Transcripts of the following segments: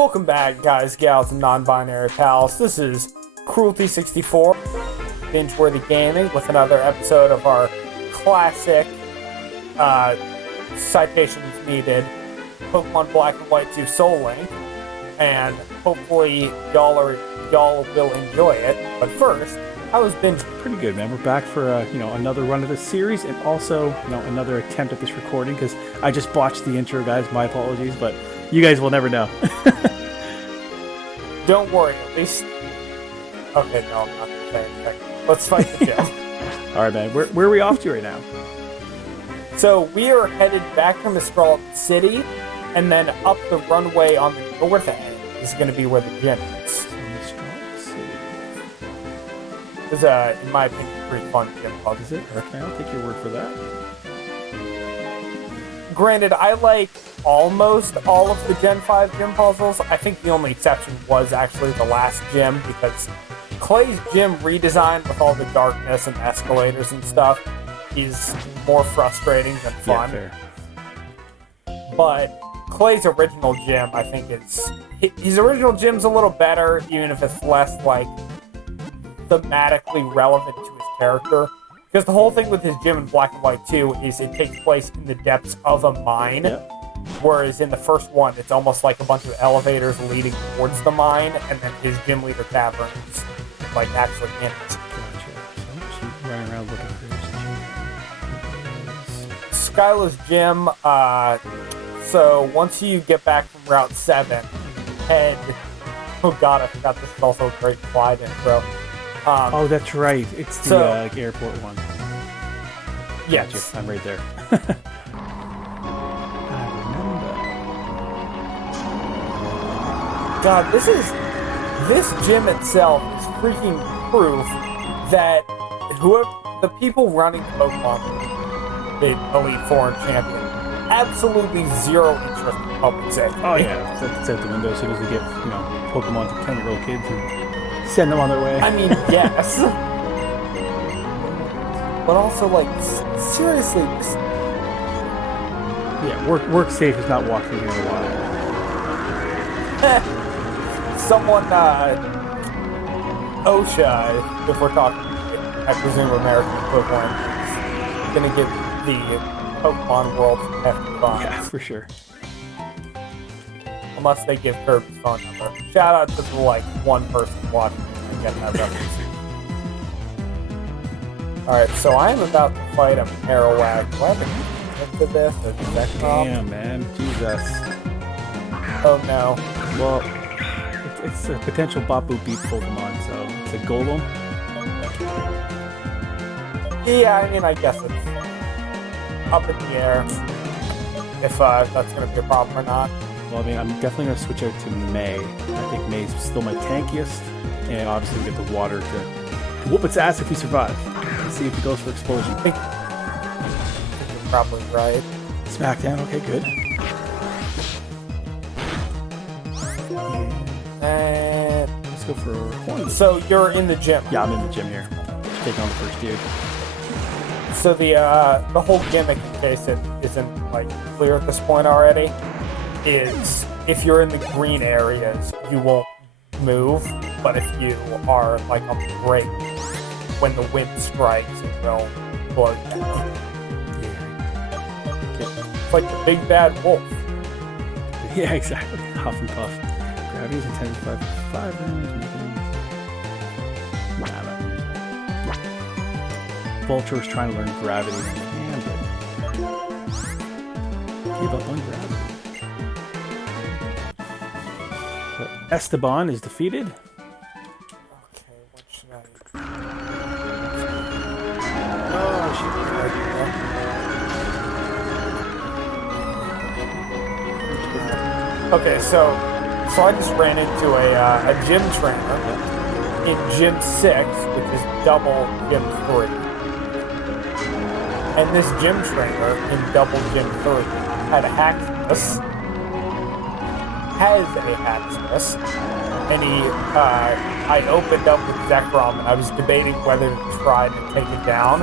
Welcome back, guys, gals, and non-binary pals. This is Cruelty64, Binge-worthy gaming, with another episode of our classic, citations needed, Pokemon Black and White 2 Soul Link, and hopefully y'all will enjoy it. But first, how was Binge? Pretty good, man. We're back for another run of this series, and also another attempt at this recording because I just botched the intro, guys. My apologies, but you guys will never know. Don't worry, at least. Okay, no, I'm not gonna say anything. Let's fight the gym. All right, man. Where are we off to right now? So we are headed back to Mistral City, and then up the runway on the north end is going to be where the gym is. It's in my opinion, a pretty fun gym puzzle. Is it? Okay, I'll take your word for that. Granted, I like almost all of the Gen 5 gym puzzles. I think the only exception was actually the last gym, because Clay's gym redesign with all the darkness and escalators and stuff is more frustrating than fun. Yeah, fair. But Clay's original gym, I think, his original gym's a little better, even if it's less, like, thematically relevant to his character. Because the whole thing with his gym in Black and White 2 is it takes place in the depths of a mine, whereas in the first one, it's almost like a bunch of elevators leading towards the mine, and then his gym leader tavern is, like, actually in it. Gotcha. So she's running around looking for his Skyla's gym, so once you get back from Route 7, head... Oh god, I forgot this is also a great Clyde intro. Oh, that's right. It's the airport one. Yes. Gotcha. I'm right there. I remember. God, this gym itself is freaking proof that the people running Pokemon, the Elite Foreign Champion, absolutely zero interest in public safety. Oh yeah, it's out the window as soon as we get Pokemon to 10-year-old kids and send them on their way. I mean, yes. But also, like, seriously, just... Yeah, work safe is not walking in the wild. Someone, OSHA, if we're talking, I presume American equivalent, is gonna give the Pokemon world some hefty fines. Yeah, for sure. Unless they give Kirby's phone number. Shout out to the, like, one person watching and getting that reference. Alright, so I am about to fight a Marowak. Do I have to this? Or does that come? Damn, man. Jesus. Oh no. Well, it's a potential Bapu Beat Pokemon, so it's a Golem. Yeah, I mean, I guess it's up in the air. If that's going to be a problem or not. Well, I mean, I'm definitely going to switch out to May. I think May's still my tankiest, and obviously we get the water to whoop its ass if we survive. Let's see if it goes for explosion. I think you're probably right. Smackdown, okay, good. And let's go for Horn. So you're in the gym. Yeah, I'm in the gym here. Just taking on the first dude. So the whole gimmick, in case it isn't, like, clear at this point already, is if you're in the green areas, you won't move, but if you are, like, on the break, when the wind strikes, it will blow you down. It's like the big bad wolf. Yeah, exactly. Huff and puff. Gravity is intended for 5 rounds. Vulture is trying to learn gravity. Man, but give up on gravity. Esteban is defeated. Okay, what should I... Oh, shit. Okay, so I just ran into a gym trainer in Gym 6, which is double Gym 3. And this gym trainer in double Gym 3 had a Haxorus. Has a Haxorus. And I opened up with Zekrom, and I was debating whether to try to take it down.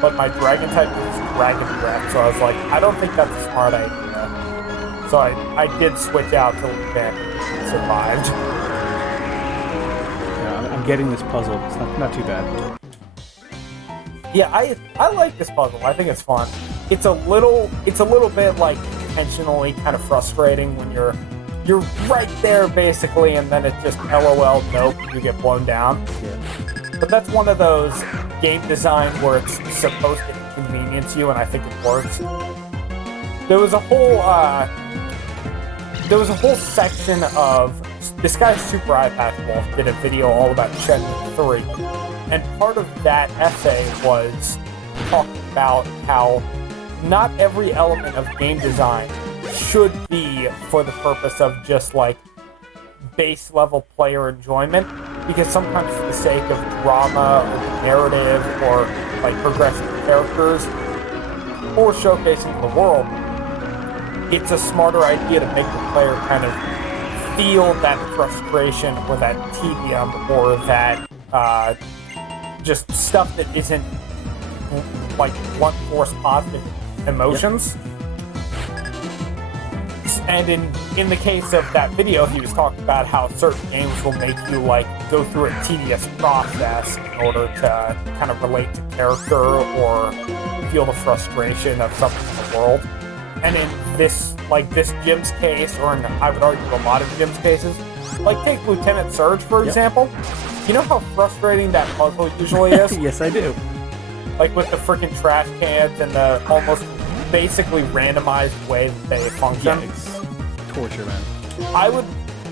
But my Dragon type was Dragon Breath, so I was like, I don't think that's a smart idea. So I did switch out to Lupin and survived. Yeah, I'm getting this puzzle. It's not too bad. Yeah, I like this puzzle. I think it's fun. It's a little bit like intentionally kind of frustrating when you're right there basically, and then it's just LOL, nope, you get blown down. Yeah. But that's one of those game design where it's supposed to inconvenience you, and I think it works. There was a whole section of this guy Super Eye Patch Wolf did a video all about Shenmue 3, and part of that essay was talking about how not every element of game design should be for the purpose of just like base level player enjoyment, because sometimes for the sake of drama or narrative or like progressing characters or showcasing the world, it's a smarter idea to make the player kind of feel that frustration or that tedium or that just stuff that isn't like blunt force positive emotions. Yep. And in the case of that video, he was talking about how certain games will make you like go through a tedious process in order to kind of relate to character or feel the frustration of something in the world. And in this Jim's case, or in I would argue a lot of Jim's cases, like take Lieutenant Surge for example. You know how frustrating that puzzle usually is? Yes, I do. Like with the freaking trash cans and the almost basically randomized way that they function. Yeah, it's torture, man.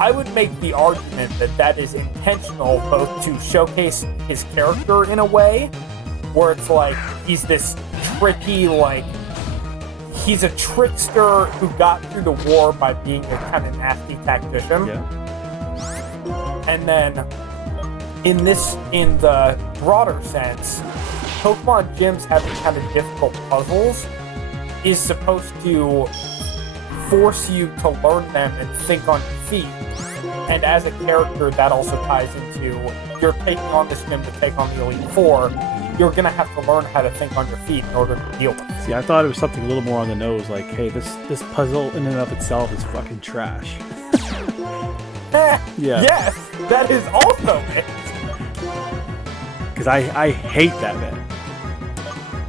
I would make the argument that is intentional, both to showcase his character in a way where it's like he's this tricky, like he's a trickster who got through the war by being a kind of nasty tactician. Yeah. And then in the broader sense, Pokemon gyms having kind of difficult puzzles is supposed to force you to learn them and think on your feet. And as a character, that also ties into you're taking on this gym to take on the Elite Four. You're going to have to learn how to think on your feet in order to deal with it. See, I thought it was something a little more on the nose, like, hey, this puzzle in and of itself is fucking trash. Yeah. Yes, that is also it. Because I hate that, man.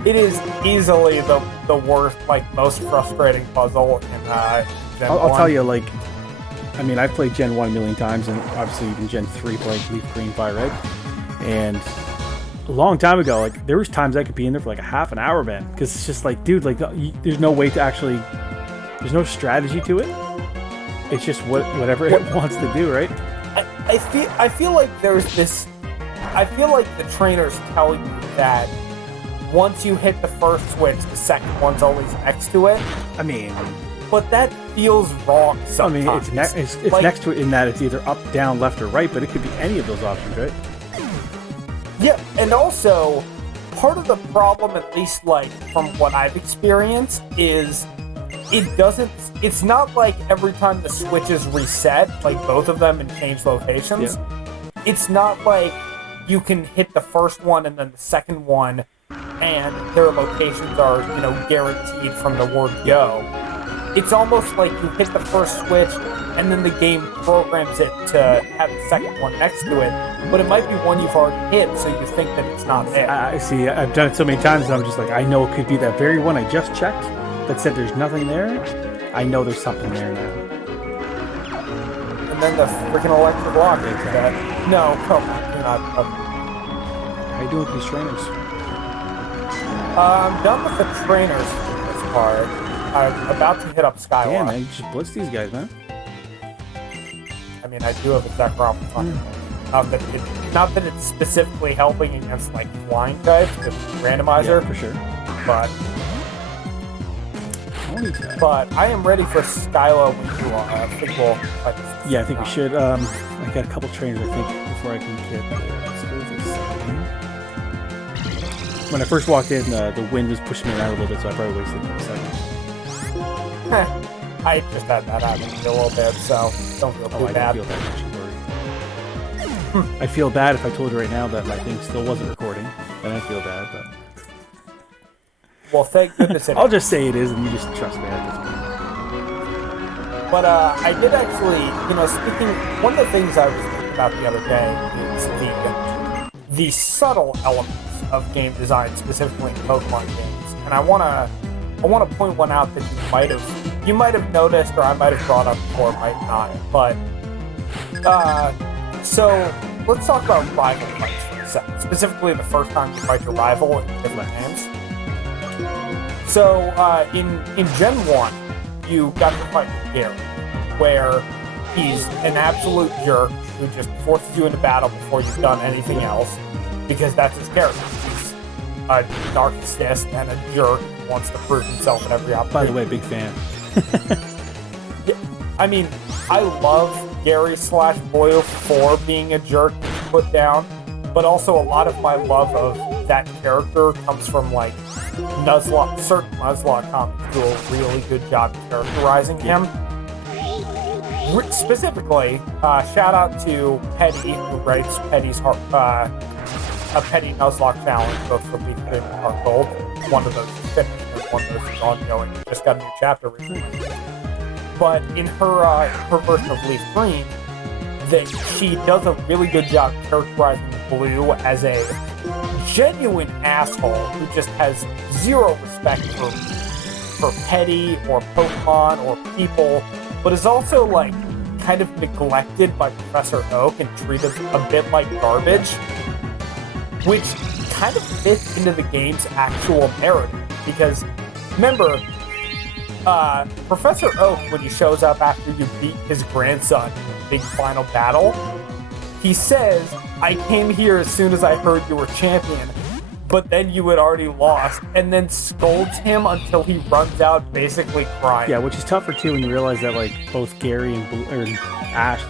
It is easily the worst, like, most frustrating puzzle in Gen 1. I'll tell you, like, I mean, I've played Gen 1 a million times, and obviously even Gen 3 played Leaf Green, Fire Red. And a long time ago, like, there was times I could be in there for like a half an hour, man. Because it's just like, dude, like, there's no way to actually, there's no strategy to it. It's just whatever it wants to do, right? I feel like there's this, I feel like the trainer's telling you that once you hit the first switch, the second one's always next to it. I mean, but that feels wrong sometimes. I mean, it's like, next to it in that it's either up, down, left, or right, but it could be any of those options, right? Yeah, and also, part of the problem, at least like from what I've experienced, is it's not like every time the switches reset, like both of them and change locations, it's not like you can hit the first one and then the second one and their locations are, guaranteed from the word go. It's almost like you hit the first switch and then the game programs it to have the second one next to it, but it might be one you've already hit, so you think that it's not there. I see, I've done it so many times and I'm just like, I know it could be that very one I just checked that said there's nothing there. I know there's something there now. And then the freaking electric lock. No, come on, you're not. How you doing with these trainers? I'm done with the trainers for this part. I'm about to hit up Skyla. Damn, man, you just blitz these guys, man. I mean, I do have a Zekrom fun. Not that it's specifically helping against like flying types with randomizer. Yeah, for sure. But I am ready for Skyla when you are. I think we'll fight this. Yeah, I think we should. I got a couple trainers, I think, before I can get there. Let's go with this. When I first walked in, the wind was pushing me around a little bit, so I probably wasted a second. I just had that happen a little bit, so don't feel too bad. I don't feel that much worried. I feel bad if I told you right now that my thing still wasn't recording. Then I feel bad, but... Well, thank goodness it I'll just say it is, and you just trust me at But I did actually, speaking. One of the things I was thinking about the other day is the subtle elements of game design, specifically in Pokemon games, and I wanna point one out that you might have noticed, or I might have brought up before, might not. But so let's talk about rival fights for a second. Specifically, the first time you fight your rival in different games. So in Gen 1, you got to fight with Gary, where he's an absolute jerk who just forces you into battle before you've done anything else, because that's his character. He's a narcissist and a jerk who wants to prove himself at every opportunity. By the way, big fan. I mean, I love Gary/Blue for being a jerk to put down, but also a lot of my love of that character comes from like Nuzlocke. Certain Nuzlocke comics do a really good job characterizing him. Specifically, shout out to Petty, who writes Petty's a Petty Nuzlocke challenge, both for Leaf Green and Heart Gold. One of those is finished, and one of those is ongoing. Just got a new chapter recently. But in her version of Leaf Green, she does a really good job characterizing Blue as a genuine asshole who just has zero respect for Petty or Pokemon or people, but is also like kind of neglected by Professor Oak and treated a bit like garbage, which kind of fits into the game's actual narrative. Because remember, Professor Oak, when he shows up after you beat his grandson in the big final battle, he says, "I came here as soon as I heard you were champion, but then you had already lost," and then scolds him until he runs out basically crying. Yeah, which is tougher too when you realize that like both Gary and Ash,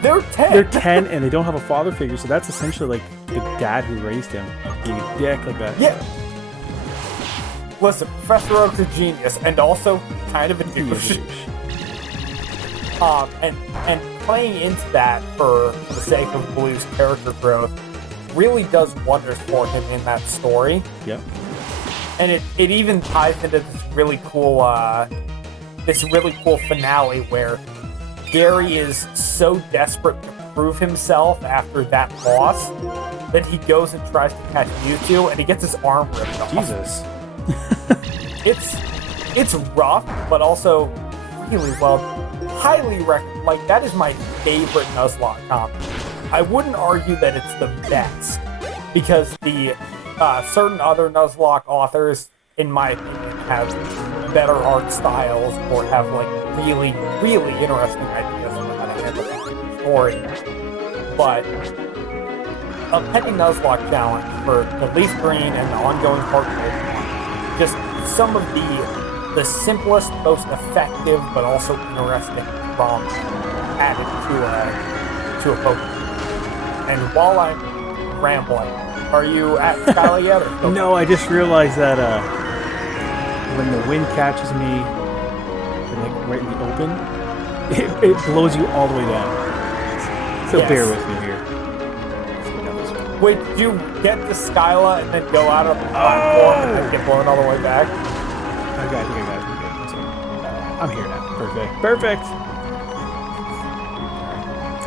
they're 10. They're 10 and they don't have a father figure, so that's essentially like the dad who raised him being a dick like that. Yeah. Listen, Professor Oak's a genius and also kind of a douche. And playing into that for the sake of Blue's character growth really does wonders for him in that story. Yep. And it even ties into this really cool finale where Gary is so desperate to prove himself after that loss that he goes and tries to catch Mewtwo and he gets his arm ripped off. Jesus. It's rough, but also really well. Highly recommend. Like, that is my favorite Nuzlocke comic. I wouldn't argue that it's the best, because the certain other Nuzlocke authors, in my opinion, have better art styles or have like really, really interesting ideas on how to handle the story. But a Petty Nuzlocke challenge for the Leaf Green and the ongoing Heart Gold, just some of the simplest, most effective, but also interesting prompts added to a Pokemon. And while I'm rambling, are you at Skyla yet? Or no, I just realized that when the wind catches me, like right in the open, it blows you all the way down. So yes. Bear with me here. Wait, did you get to Skyla and then go out of the platform and then get blown all the way back? I think I got it. I'm here now. Perfect.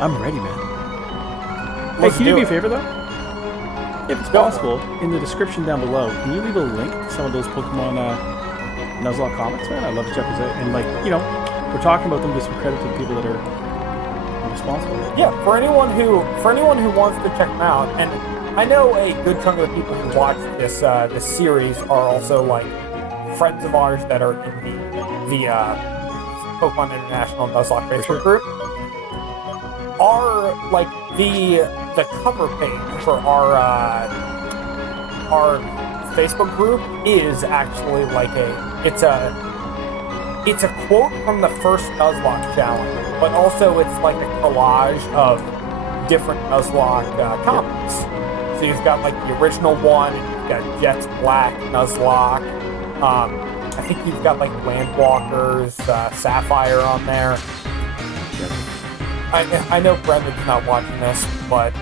I'm ready, man. Hey, can you do me a favor, though? If it's possible, in the description down below, can you leave a link to some of those Pokemon Nuzlocke comics, man? I'd love to check those out. And, like, we're talking about them, just some credit to the people that are responsible. Yeah, for anyone who wants to check them out, and I know a good chunk of the people who watch this series are also, like, friends of ours that are in the Pokemon International Nuzlocke Facebook group. Our like the cover page for our Facebook group is actually like it's a quote from the first Nuzlocke challenge, but also it's like a collage of different Nuzlocke comics. So you've got like the original one, and you've got Jet's Black Nuzlocke. I think you've got like Landwalker's Sapphire on there. I know Brendan's not watching this, but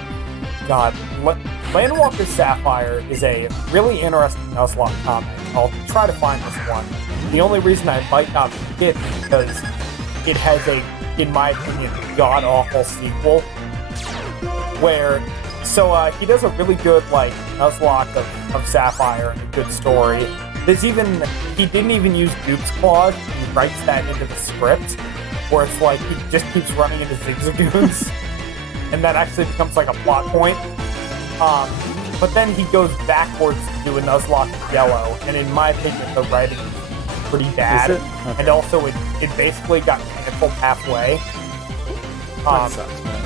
God, Landwalker's Sapphire is a really interesting Nuzlocke comic. I'll try to find this one. The only reason I might not read it is because it has a, in my opinion, god-awful sequel. Where, so he does a really good, like, Nuzlocke of Sapphire and a good story. He didn't even use Duke's Clause. He writes that into the script, where it's like, he just keeps running into Zigzagoons. And that actually becomes like a plot point. But then he goes backwards to do a Nuzlocke of Yellow, and in my opinion, the writing is pretty bad. Is it? Okay. And also, it basically got canceled halfway. That sucks, man.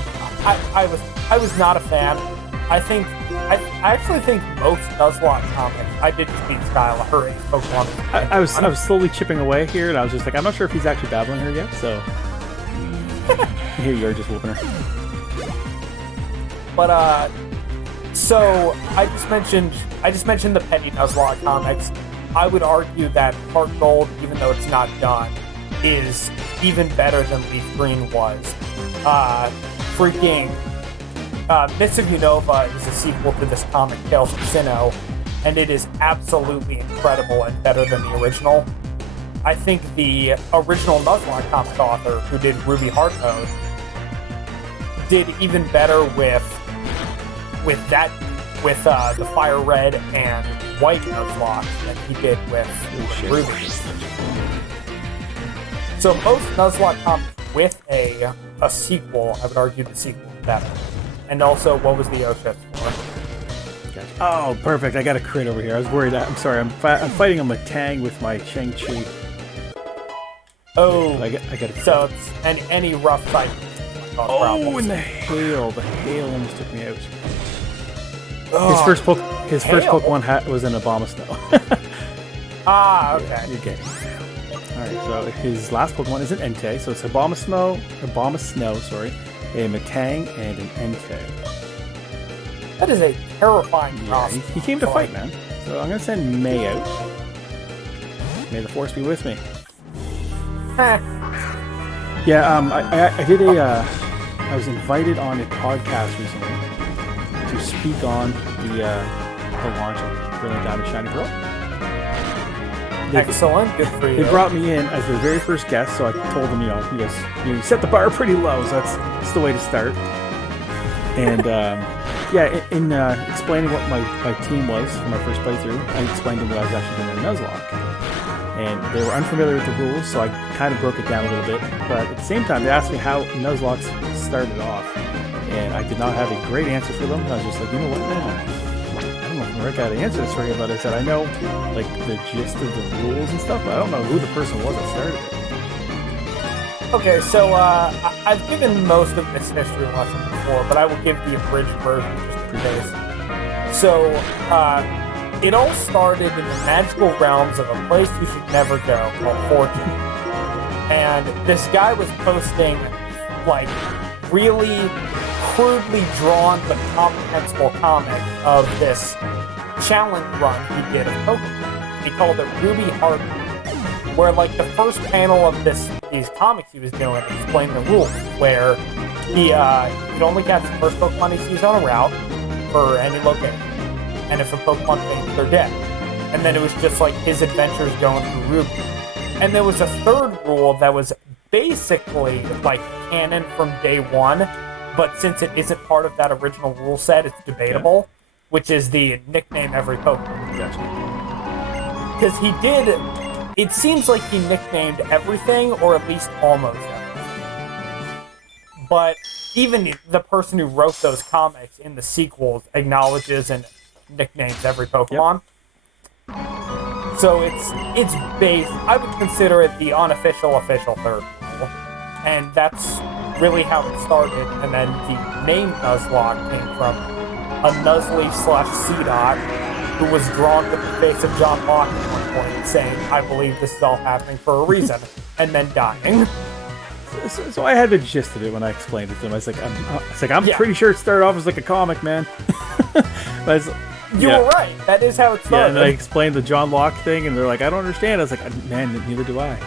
I was not a fan. I actually think most Nuzlocke comics. I did just beat Skyla, her ace Pokemon. I was slowly chipping away here, and I was just like, I'm not sure if he's actually battling her yet. So here you are, just whooping her. But so I just mentioned the petty Nuzlocke comics. I would argue that Heart Gold, even though it's not done, is even better than Leaf Green was. Mists of Unova is a sequel to this comic, Tales from Sinnoh, and it is absolutely incredible and better than the original. I think the original Nuzlocke comic author, who did Ruby Heart Mode, did even better with the Fire Red and White Nuzlocke than he did with Ruby. So most Nuzlocke comics with a sequel, I would argue the sequel is better. And also, what was the Oshus for? Oh, perfect. I got a crit over here. I was worried. I'm sorry. I'm fighting a Matang with my Shang-Chi. Oh. I got it. So it's any rough fight. Oh, and the hail. The hail almost took me out. Oh, his first Pokemon was an Abomasnow. Okay. Yeah, you're getting it. Alright, so his last Pokemon is an Entei, so it's Abomasnow, a Matang, and an Entei. That is a terrifying Yeah, costume. he came to fight, man. So I'm gonna send May out. May the Force be with me. Yeah, I did I was invited on a podcast recently to speak on the launch of Brilliant Diamond Shiny Pearl. Excellent, good for you. They brought me in as their very first guest, so I told them, you set the bar pretty low, so that's the way to start. And in explaining what my team was for my first playthrough, I explained to them that I was actually doing a Nuzlocke. And they were unfamiliar with the rules, so I kind of broke it down a little bit. But at the same time, they asked me how Nuzlocke started off. And I did not have a great answer for them. I was just like, you know what, man? I don't know if I'm the right guy to answer this for you, but I said, I know like the gist of the rules and stuff, but I don't know who the person was that started it. Okay, so I've given most of this history lesson before, but I will give the abridged version just in case. So, it all started in the magical realms of a place you should never go called Fortune. And this guy was posting, like, really crudely drawn but comprehensible comics of this challenge run he did of Pokemon. He called it Ruby Heart, where, like, the first panel of these comics he was doing explained the rules, where he could only catch the first Pokemon he sees on a route for any location. And if a Pokemon faints, they're dead. And then it was just like his adventures going through Ruby. And there was a third rule that was basically like canon from day one, but since it isn't part of that original rule set, it's debatable, which is the nickname every Pokemon. Because it seems like he nicknamed everything, or at least almost everything. But even the person who wrote those comics in the sequels acknowledges and nicknames every Pokemon. Yep. So it's based, I would consider it the unofficial official third rule. And that's really how it started. And then the name Nuzlocke came from a Nuzleaf/Seedot who was drawn with the face of John Locke at one point, saying, I believe this is all happening for a reason, and then dying. So I had the gist of it when I explained it to them. I was like, I'm pretty sure it started off as like a comic, man. You were right. That is how it started. Yeah, and I explained the John Locke thing, and they're like, I don't understand. I was like, man, neither do I.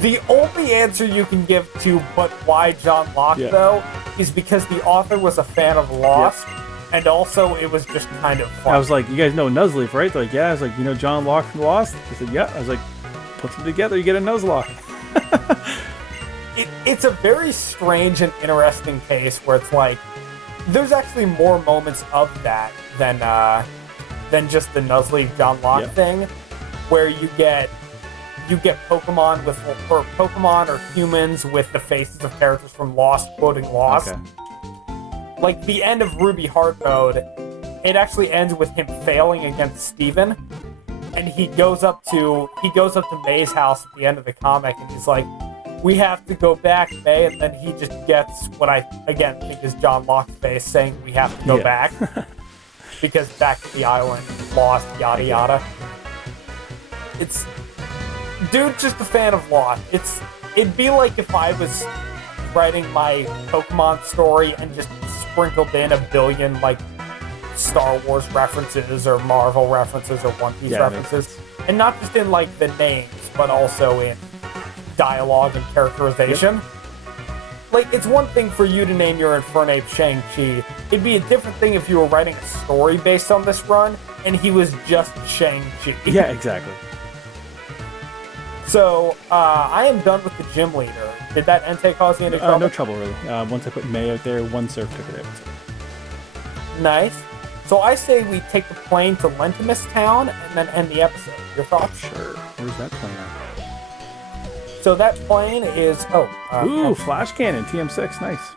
The only answer you can give to but why John Locke, though, is because the author was a fan of Lost, and also it was just kind of fun. I was like, you guys know Nuzleaf, right? They're like, yeah. I was like, you know John Locke from Lost? He said, yeah. I was like, put them together, you get a Nuzlocke. It's a very strange and interesting case where it's like there's actually more moments of that than just the Nuzlocke John Locke thing, where you get Pokemon or humans with the faces of characters from Lost quoting Lost. Okay. Like the end of Ruby Heart Mode, it actually ends with him failing against Steven, and he goes up to May's house at the end of the comic, and he's like, "We have to go back, May," and then he just gets what I again think is John Locke's face saying, "We have to go back," because back to the island, Lost, yada yada. It's dude, just a fan of Lost. It'd be like if I was writing my Pokemon story and just sprinkled in a billion like Star Wars references or Marvel references or One Piece references, and not just in like the names, but also in dialogue and characterization. Like, it's one thing for you to name your Infernape Shang-Chi. It'd be a different thing if you were writing a story based on this run and he was just Shang-Chi. Yeah, exactly. So, I am done with the gym leader. Did that Entei cause you any trouble? No trouble, really. Once I put May out there, one surf took it out. Nice. So I say we take the plane to Lentimus Town and then end the episode. Your thoughts? Sure. Where's that plane at? So that plane is... Ooh, flash cannon, TM6, nice.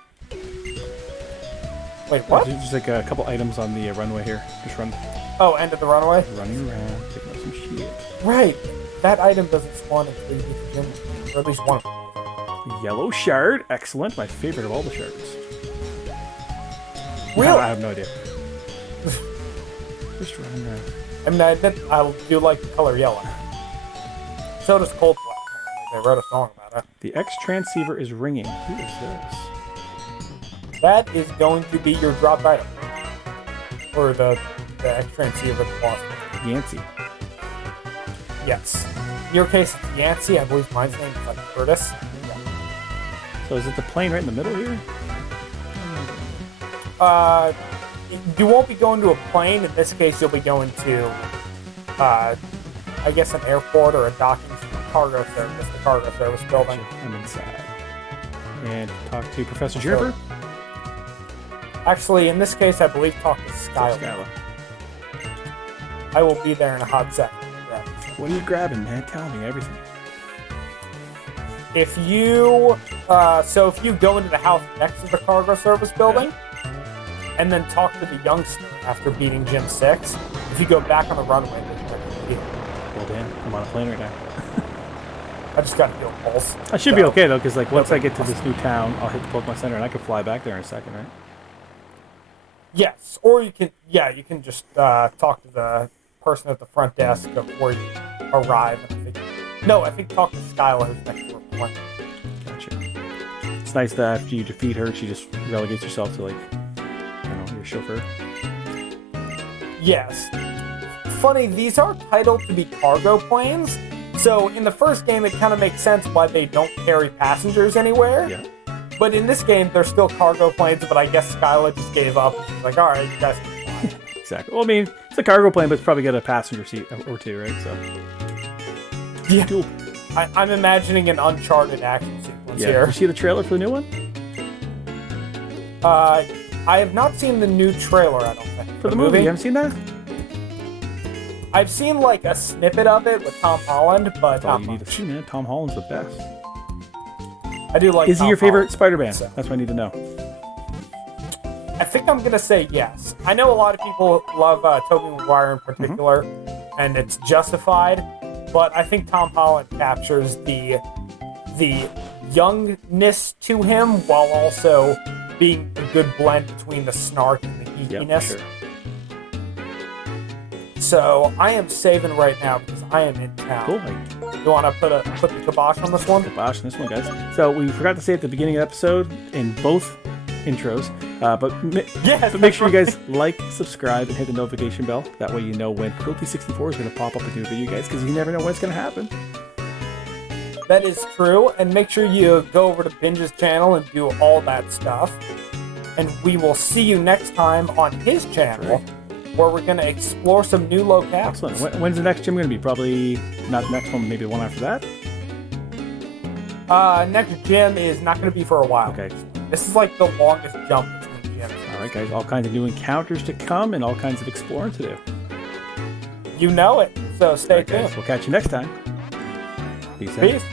Wait, what? There's just like a couple items on the runway here. Just run. Oh, end of the runway? Running around, picking up some shit. Right. That item doesn't spawn until you get the gym, or at least one of them. Yellow shard, excellent. My favorite of all the shards. Really? I have no idea. Just running around. I mean, I do like the color yellow. So does Coldplay. They wrote a song about it. The X transceiver is ringing. Who is this? That is going to be your dropped item. Or the X transceiver the boss. Yancey. Yes. In your case, it's Yancey. I believe mine's name is like Curtis. Yeah. So is it the plane right in the middle here? You won't be going to a plane. In this case, you'll be going to, I guess, an airport or a docking cargo service, the cargo service building. I'm inside. And talk to Professor Juniper. Actually, in this case, I believe talk to Skyla. I will be there in a hot second. What are you grabbing, man? Tell me everything. If you go into the house next to the cargo service building, and then talk to the youngster after beating Gym 6, if you go back on the runway, well, damn, I'm on a plane right now. I just got to feel a pulse. I should be okay though, because like once I get to this new town, I'll hit the Pokemon Center and I can fly back there in a second, right? Yes, or you can just talk to the person at the front desk before you arrive. I think talk to Skyla, who's next to her plane. Gotcha. It's nice that after you defeat her, she just relegates herself to like, I don't know, your chauffeur. Yes. Funny, these are titled to be cargo planes, so in the first game it kind of makes sense why they don't carry passengers anywhere. Yeah. But in this game, they're still cargo planes, but I guess Skyla just gave up. She's like, alright, you guys can fly. Exactly. Well, I mean, it's a cargo plane, but it's probably got a passenger seat or two, right? So. Yeah. Cool. I'm imagining an Uncharted action sequence here. Did you see the trailer for the new one? I have not seen the new trailer, I don't think. For the movie? You haven't seen that? I've seen like a snippet of it with Tom Holland, but That's all you need to see, man. Tom Holland's the best. I do like. Is he Tom your favorite Holland, Spider-Man? so. That's what I need to know. I think I'm gonna say yes. I know a lot of people love Tobey Maguire in particular, and it's justified. But I think Tom Holland captures the youngness to him while also being a good blend between the snark and the geekiness. Yep, sure. So I am saving right now because I am in town. Cool. You want to put the kibosh on this one? Kibosh on this one, guys. So we forgot to say at the beginning of the episode in both intros, but make sure you guys like, subscribe, and hit the notification bell. That way you know when Cruelty 64 is going to pop up and do a video, guys, because you never know when it's going to happen. That is true, and make sure you go over to Binge's channel and do all that stuff. And we will see you next time on his channel, where we're going to explore some new locales. Excellent. When's the next gym going to be? Probably not the next one, maybe the one after that? Next gym is not going to be for a while. Okay. This is like the longest jump between gyms. All right, guys. All kinds of new encounters to come and all kinds of exploring to do. You know it, so stay All right, tuned. guys. We'll catch you next time. Peace out. Peace.